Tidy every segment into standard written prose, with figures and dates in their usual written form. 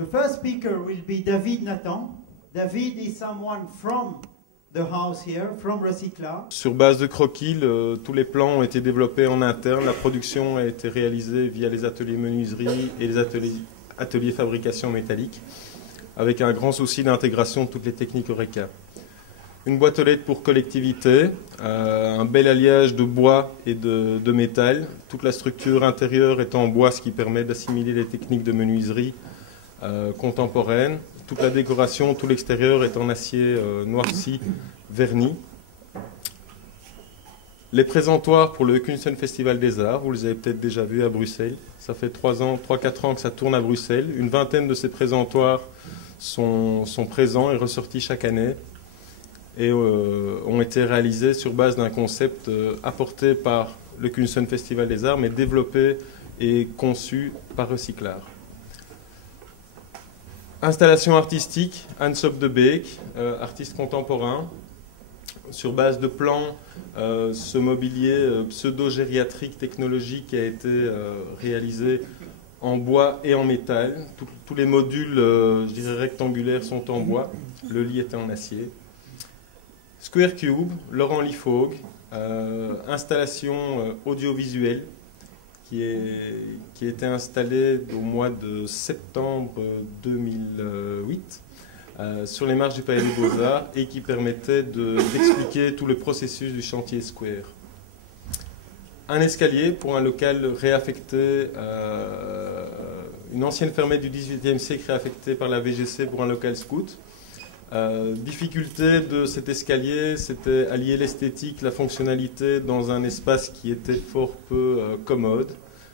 The first speaker will be David Nathan. David is someone from the house here, from Recycla. Sur base de croquis, tous les plans ont été développés en interne. La production a été réalisée via les ateliers menuiserie et les ateliers fabrication métallique, avec un grand souci d'intégration de toutes les techniques Horeca. Une boîte aux lettres pour collectivité, un bel alliage de bois et de métal, toute la structure intérieure est en bois, ce qui permet d'assimiler les techniques de menuiserie contemporaines. Toute la décoration, tout l'extérieur est en acier noirci, verni. Les présentoirs pour le Kunsten Festival des Arts, vous les avez peut-être déjà vus à Bruxelles. Ça fait 3-4 ans que ça tourne à Bruxelles. Une vingtaine de ces présentoirs sont présents et ressortis chaque année et ont été réalisés sur base d'un concept apporté par le Kunsten Festival des Arts, mais développé et conçu par Recyclar. Installation artistique, Hans-Op de Beek, artiste contemporain. Sur base de plans, ce mobilier pseudo-gériatrique technologique a été réalisé en bois et en métal. Tous les modules, je dirais rectangulaires, sont en bois. Le lit était en acier. Square Cube, Laurent Lifaug, installation audiovisuelle qui a été installée au mois de septembre 2008 sur les marges du Palais des Beaux-Arts et qui permettait d'expliquer tout le processus du chantier Square. Un escalier pour un local réaffecté, une ancienne fermette du XVIIIe siècle réaffectée par la VGC pour un local scout. Difficulté de cet escalier, c'était allier l'esthétique, la fonctionnalité dans un espace qui était fort peu commode.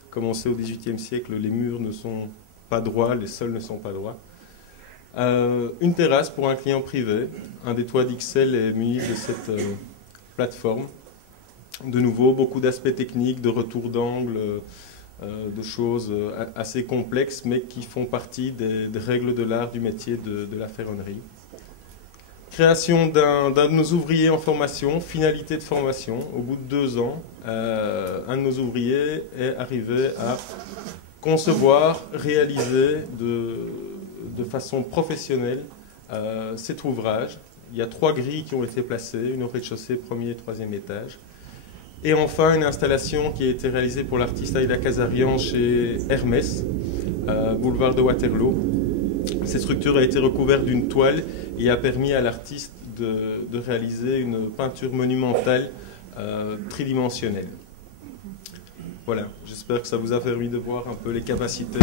Comme on sait, au XVIIIe siècle, les murs ne sont pas droits, les sols ne sont pas droits. Une terrasse pour un client privé. Un des toits d'Ixelles est muni de cette plateforme. De nouveau, beaucoup d'aspects techniques, de retour d'angle, de choses assez complexes, mais qui font partie des règles de l'art du métier de la ferronnerie. Création d'un de nos ouvriers en formation, finalité de formation. Au bout de 2 ans, un de nos ouvriers est arrivé à concevoir, réaliser de façon professionnelle cet ouvrage. Il y a 3 grilles qui ont été placées, une au rez-de-chaussée, 1er et 3e étage. Et enfin, une installation qui a été réalisée pour l'artiste Aïda Kazarian chez Hermès, boulevard de Waterloo. Cette structure a été recouverte d'une toile et a permis à l'artiste de réaliser une peinture monumentale tridimensionnelle. Voilà, j'espère que ça vous a permis de voir un peu les capacités.